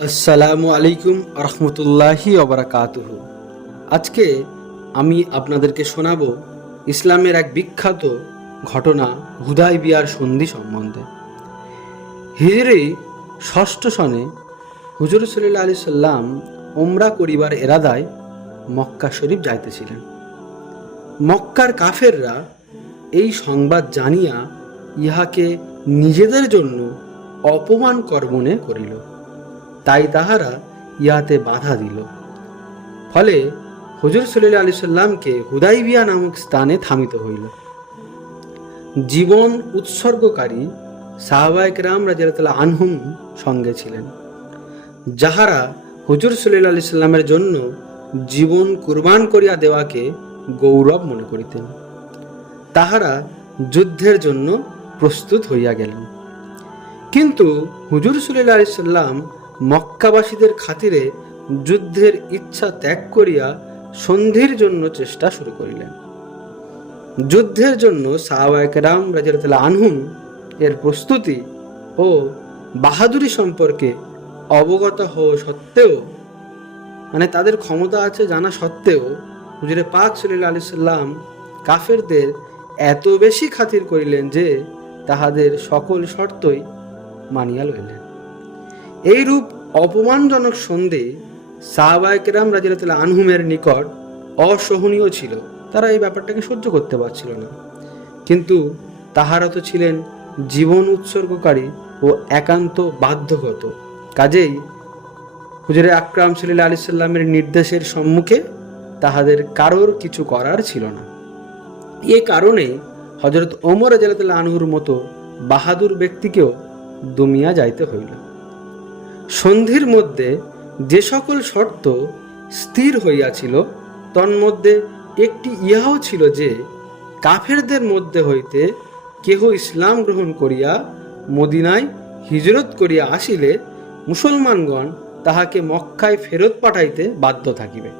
আসসালামু আলাইকুম রহমতুল্লাহি ওবরাকাতুহু। আজকে আমি আপনাদেরকে শোনাবো ইসলামের এক বিখ্যাত ঘটনা হুদায়বিয়ার সন্ধি সম্বন্ধে। হিজরি ৬ষ্ঠ সনে হুজুর সাল্লাল্লাহু আলাইহি সাল্লাম ওমরা করিবার এরাদায় মক্কা শরীফ যাইতেছিলেন। মক্কার কাফেররা এই সংবাদ জানিয়া ইহাকে নিজেদের জন্য অপমানকর মনে করিল, তাই তাহারা ইহাতে বাধা দিল। ফলে হুজুর সাল্লাল্লাহু আলাইহি সাল্লামকে হুদায়বিয়া নামক স্থানে থামিতে হইল। জীবন উৎসর্গকারী সাহাবায়ে কেরাম রাদিয়াল্লাহু আনহুম সঙ্গে ছিলেন, যাহারা হুজুর সাল্লাল্লাহু আলাইহি সাল্লামের জন্য জীবন কুরবান করিয়া দেওয়াকে গৌরব মনে করিতেন। তাহারা যুদ্ধের জন্য প্রস্তুত হইয়া গেলেন। কিন্তু হুজুর সাল্লাল্লাহু আলাইহি সাল্লাম মক্কাবাসীদের খাতিরে যুদ্ধের ইচ্ছা ত্যাগ করিয়া সন্ধির জন্য চেষ্টা শুরু করিলেন। যুদ্ধের জন্য সাহাবায়ে কেরাম রাদিয়াল্লাহু আনহুম এর প্রস্তুতি ও বাহাদুরি সম্পর্কে অবগত হওয়া সত্ত্বেও, তাদের ক্ষমতা আছে জানা সত্ত্বেও, হুজুরে পাক সাল্লাল্লাহু আলাইহি সাল্লাম কাফেরদের এত বেশি খাতির করিলেন যে তাহাদের সকল শর্তই মানিয়া লইলেন। এইরূপ অপমানজনক সন্ধি সাহাবায়ে কেরাম রাদিয়াল্লাহু আনহুমের নিকট অসহনীয় ছিল। তারা এই ব্যাপারটাকে সহ্য করতে পারছিল না। কিন্তু তাহারা তো ছিলেন জীবন উৎসর্গকারী ও একান্ত বাধ্যগত। কাজেই হুজুরে আকরাম সাল্লাল্লাহু আলাইহি সাল্লামের নির্দেশের সম্মুখে তাহাদের কারোর কিছু করার ছিল না। এ কারণে হযরত ওমর রাদিয়াল্লাহু আনহুর মতো বাহাদুর ব্যক্তিকেও দমিয়া যাইতে হইল। সন্ধির মধ্যে যে সকল শর্ত স্থির হইয়াছিল তন্মধ্যে একটি ইহাও ছিল যে কাফেরদের মধ্যে হইতে কেহ ইসলাম গ্রহণ করিয়া মদিনায় হিজরত করিয়া আসিলে মুসলমানগণ তাহাকে মক্কায় ফেরত পাঠাইতে বাধ্য থাকিবে।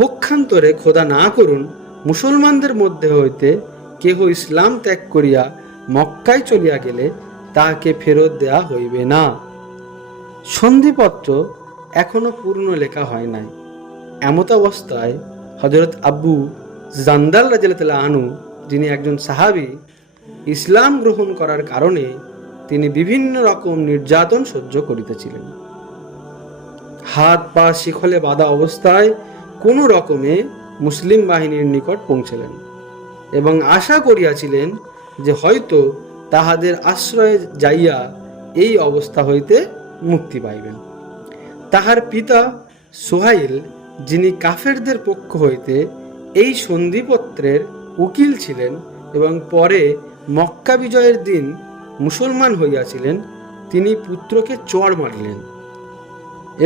পক্ষান্তরে খোদা না করুন মুসলমানদের মধ্যে হইতে কেহ ইসলাম ত্যাগ করিয়া মক্কায় চলিয়া গেলে তাহাকে ফেরত দেয়া হইবে না। সন্ধিপত্র এখনো পূর্ণ লেখা হয় নাই। এমত অবস্থায় হযরত আবু জান্দাল রাদিয়াল্লাহু আনহু, যিনি একজন সাহাবী, ইসলাম গ্রহণ করার কারণে তিনি বিভিন্ন রকম নির্যাতন সহ্য করিতেছিলেন। হাত পা শিকলে বাঁধা অবস্থায় কোনো রকমে মুসলিম বাহিনীর নিকট পৌঁছলেন এবং আশা করিয়াছিলেন যে হয়তো তাহাদের আশ্রয়ে যাইয়া এই অবস্থা হইতে মুক্তি পাইবেন। তাহার পিতা সুহাইল, যিনি কাফেরদের পক্ষ হইতে এই সন্ধিপত্রের উকিল ছিলেন এবং পরে মক্কা বিজয়ের দিন মুসলমান হইয়াছিলেন, তিনি পুত্রকে চড় মারিলেন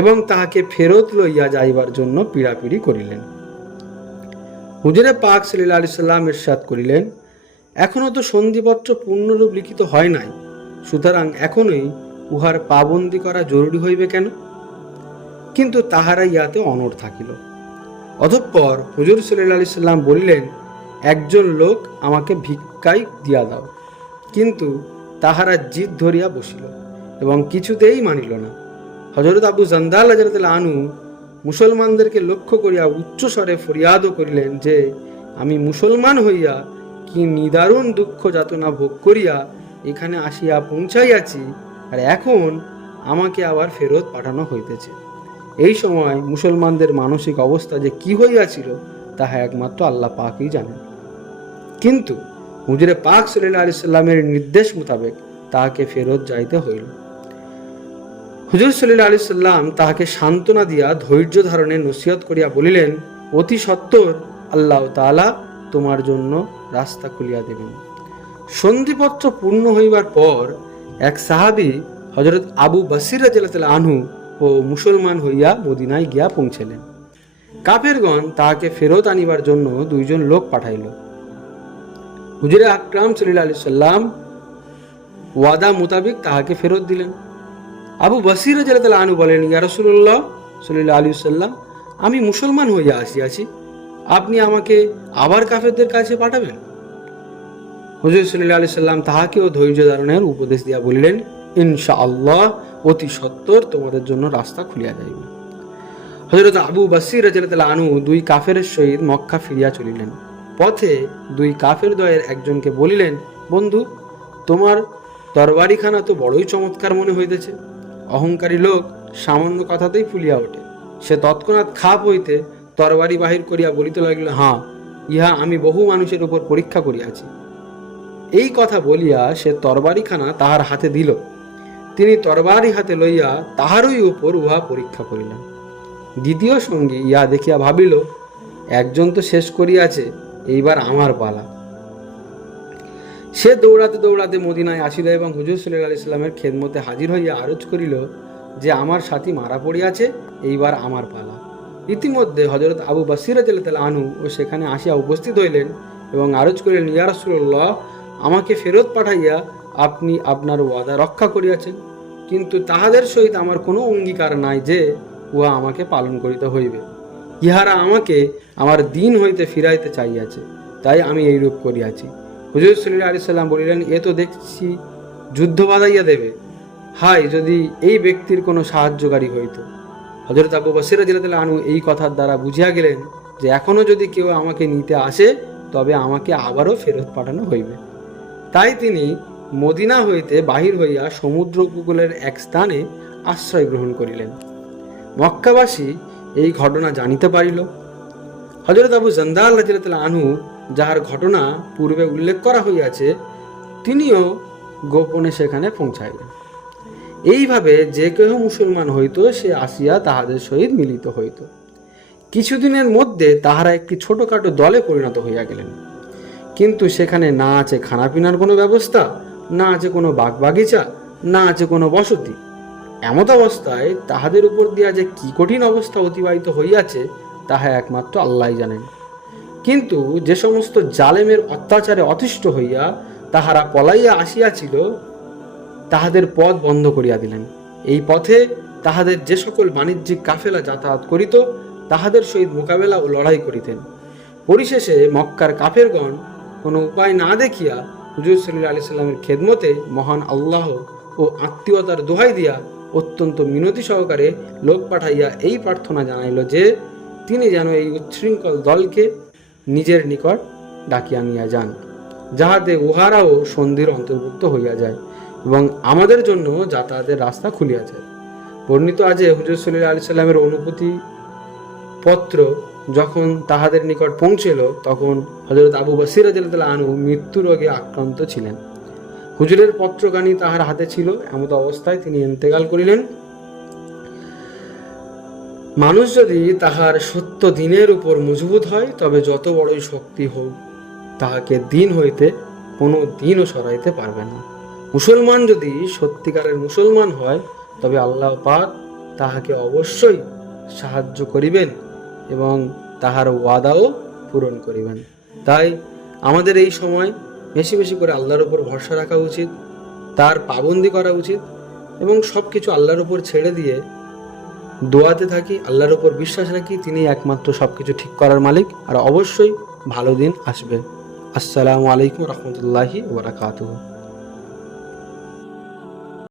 এবং তাহাকে ফেরত লইয়া যাইবার জন্য পীড়াপিড়ি করিলেন। হুজুরে পাক সাল্লাল্লাহু আলাইহি সাল্লাম ইরশাদ করিলেন, এখনও তো সন্ধিপত্র পূর্ণরূপ লিখিত হয় নাই, সুতরাং এখনই উহার পাবন্দি করা জরুরি হইবে কেন? কিন্তু তাহারা ইহাতে অনড় থাকিল। অতঃপর হুজুর সাল্লাল্লাহু আলাইহি সাল্লাম বলিলেন, একজন লোক আমাকে ভিক্ষায় দিয়া দাও। কিন্তু তাহারা জিদ ধরিয়া বসিল এবং কিছুতেই মানিল না। হযরত আবু জান্দাল রাদিয়াল্লাহু আনহু মুসলমানদেরকে লক্ষ্য করিয়া উচ্চস্বরে ফরিয়াদও করিলেন যে, আমি মুসলমান হইয়া কি নিদারুণ দুঃখ যাতনা ভোগ করিয়া এখানে আসিয়া পৌঁছাইয়াছি, আর এখন আমাকে আবার ফেরত পাঠানো হইতেছে। এই সময় মুসলমানদের মানসিক অবস্থা যে কি হইয়াছিল তাহা একমাত্র আল্লাহ পাকই জানেন। কিন্তু হুজুরে পাক সাল্লাল্লাহু আলাইহি সাল্লামের নির্দেশ মোতাবেক তাহাকে ফেরত যাইতে হইল। হুজুর সাল্লাল্লাহু আলাইহি সাল্লাম তাহাকে সান্ত্বনা দিয়া ধৈর্য ধারণে নসিহত করিয়া বলিলেন, অতি সত্বর আল্লাহ তাআলা তোমার জন্য রাস্তা খুলিয়া দেবেন। সন্ধিপত্র পূর্ণ হইবার পর এক সাহাবী হযরত আবু বসির রাদিয়াল্লাহু আনহু ও মুসলমান হইয়া মদিনায় গিয়া পৌঁছলেন। কাফেরগণ তাহাকে ফেরত আনিবার জন্য দুইজন লোক পাঠাইল। হুজুরে আকরাম সাল্লাল্লাহু আলাইহি সাল্লাম ওয়াদা মোতাবেক তাহাকে ফেরত দিলেন। আবু বসির রাদিয়াল্লাহু আনহু বলেন, ইয়া রাসূলুল্লাহ সাল্লাল্লাহু আলাইহি সাল্লাম, আমি মুসলমান হইয়া আসিয়াছি, আপনি আমাকে আবার কাফেরদের কাছে পাঠাবেন? হুজুর সাল্লাল্লাহু আলাইহি সাল্লাম তাহাকেও ধৈর্য ধারণের উপদেশ দিয়া বলিলেন, ইনশাআল্লাহ অতি সত্বর তোমাদের জন্য রাস্তা খুলিয়া যাইবে। হযরত আবু বসির রাদিয়াল্লাহু আনহু দুই কাফেরের সহিত মক্কা ফিরিয়া চলিলেন। পথে দুই কাফের দ্বয়ের একজনকে বলিলেন, বন্ধু, তোমার তরবারিখানা তো বড়ই চমৎকার মনে হইতেছে। অহংকারী লোক সামান্য কথাতেই ফুলিয়া ওঠে। সে তৎক্ষণাৎ খাপ হইতে তরবারি বাহির করিয়া বলিতে লাগিল, হ্যাঁ, ইহা আমি বহু মানুষের উপর পরীক্ষা করিয়াছি। এই কথা বলিয়া সে তরবারিখানা তাহার হাতে দিল। তিনি তরবারি হাতে লইয়া তাহারই উপর উহা পরীক্ষা করিলেন। দ্বিতীয় সঙ্গী ইহা দেখিয়া ভাবিল, একজন তো শেষ করিয়াছে, এইবার আমার পালা। সে দৌড়াতে দৌড়াতে মদিনায় আসিল এবং হুজুর সাল্লাল্লাহু আলাইহি সাল্লামের খেদমতে হাজির হইয়া আরজ করিল যে আমার সাথী মারা পড়িয়াছে, এইবার আমার পালা। ইতিমধ্যে হযরত আবু বসির রাদিয়াল্লাহু আনহু ও সেখানে আসিয়া উপস্থিত হইলেন এবং আরজ করিলেন, ইয়া রাসূলুল্লাহ, আমাকে ফেরত পাঠাইয়া আপনি আপনার ওয়াদা রক্ষা করিয়াছেন, কিন্তু তাহাদের সহিত আমার কোনো অঙ্গীকার নাই যে উহা আমাকে পালন করিতে হইবে। ইহারা আমাকে আমার দিন হইতে ফিরাইতে চাইয়াছে, তাই আমি এইরূপ করিয়াছি। হুজুর সাল্লাল্লাহু আলাইহি সাল্লাম বলিলেন, এ তো দেখছি যুদ্ধ বাঁধাইয়া দেবে। হায়, যদি এই ব্যক্তির কোনো সাহায্যকারী হইত। হযরত আবু বসির রাদিয়াল্লাহু আনহু এই কথার দ্বারা বুঝিয়া গেলেন যে এখনও যদি কেউ আমাকে নিতে আসে তবে আমাকে আবারও ফেরত পাঠানো হইবে। তাই তিনি মদিনা হইতে বাহির হইয়া সমুদ্র উপকূলের এক স্থানে আশ্রয় গ্রহণ করিলেন। মক্কাবাসী এই ঘটনা জানিতে পারিল। হযরত আবু জান্দাল রাদিয়াল্লাহু আনহু, যাহার ঘটনা পূর্বে উল্লেখ করা হইয়াছে, তিনিও গোপনে সেখানে পৌঁছাইলেন। এইভাবে যে কেহ মুসলমান হইত সে আসিয়া তাহাদের সহিত মিলিত হইত। কিছুদিনের মধ্যে তাহারা একটি ছোটখাটো দলে পরিণত হইয়া গেলেন। কিন্তু সেখানে না আছে খানাপিনার কোনো ব্যবস্থা, না আছে কোনো বাগবাগিচা, না আছে কোনো বসতি। এমত অবস্থায় তাহাদের উপর দিয়া যে কি কঠিন অবস্থা অতিবাহিত হইয়াছে তাহা একমাত্র আল্লাহই জানেন। কিন্তু যে সমস্ত জালেমের অত্যাচারে অতিষ্ঠ হইয়া তাহারা পলাইয়া আসিয়াছিল তাহাদের পথ বন্ধ করিয়া দিলেন। এই পথে তাহাদের যে সকল বাণিজ্যিক কাফেলা যাতায়াত করিত তাহাদের সহিত মোকাবেলা ও লড়াই করিতেন। পরিশেষে মক্কার কাফেরগণ কোনো উপায় না দেখিয়া হুজুর সাল্লাল্লাহু আলাইহি সাল্লামের খেদমতে মহান আল্লাহ ও আত্মীয়তার দোহাই দিয়া অত্যন্ত মিনতি সহকারে লোক পাঠাইয়া এই প্রার্থনা জানাইল যে তিনি যেন এই উচ্ছৃঙ্খল দলকে নিজের নিকট ডাকিয়া নিয়ে যান, যাহাতে উহারাও সন্ধির অন্তর্ভুক্ত হইয়া যায় এবং আমাদের জন্য যাতায়াতের রাস্তা খুলিয়া যায়। বর্ণিত আছে হুজুর সাল্লাল্লাহু আলাইহি সাল্লামের অনুমতি পত্র যখন তাহাদের নিকট পৌঁছিল তখন হযরত আবু বসির রাদিয়াল্লাহু আনহু মৃত্যু রোগে আক্রান্ত ছিলেন। হুজুরের পত্রখানি তাহার হাতে ছিল। এমত অবস্থায় তিনি ইন্তেকাল করিলেন। মানুষ যদি তাহার সত্য দিনের উপর মজবুত হয় তবে যত বড়ই শক্তি হোক তাহাকে দিন হইতে কোনো দিনও সরাইতে পারবে না। মুসলমান যদি সত্যিকারের মুসলমান হয় তবে আল্লাহ পাক তাহাকে অবশ্যই সাহায্য করিবেন এবং তাহার ওয়াদাও পূরণ করিবেন। তাই আমাদের এই সময় বেশি বেশি করে আল্লাহর উপর ভরসা রাখা উচিত, তার পাবন্দি করা উচিত এবং সব কিছু আল্লাহর উপর ছেড়ে দিয়ে দোয়াতে থাকি, আল্লাহর উপর বিশ্বাস রাখি, তিনি একমাত্র সব কিছু ঠিক করার মালিক, আর অবশ্যই ভালো দিন আসবে। আসসালামু আলাইকুম রহমতুল্লাহি ওয়া বারাকাতুহু।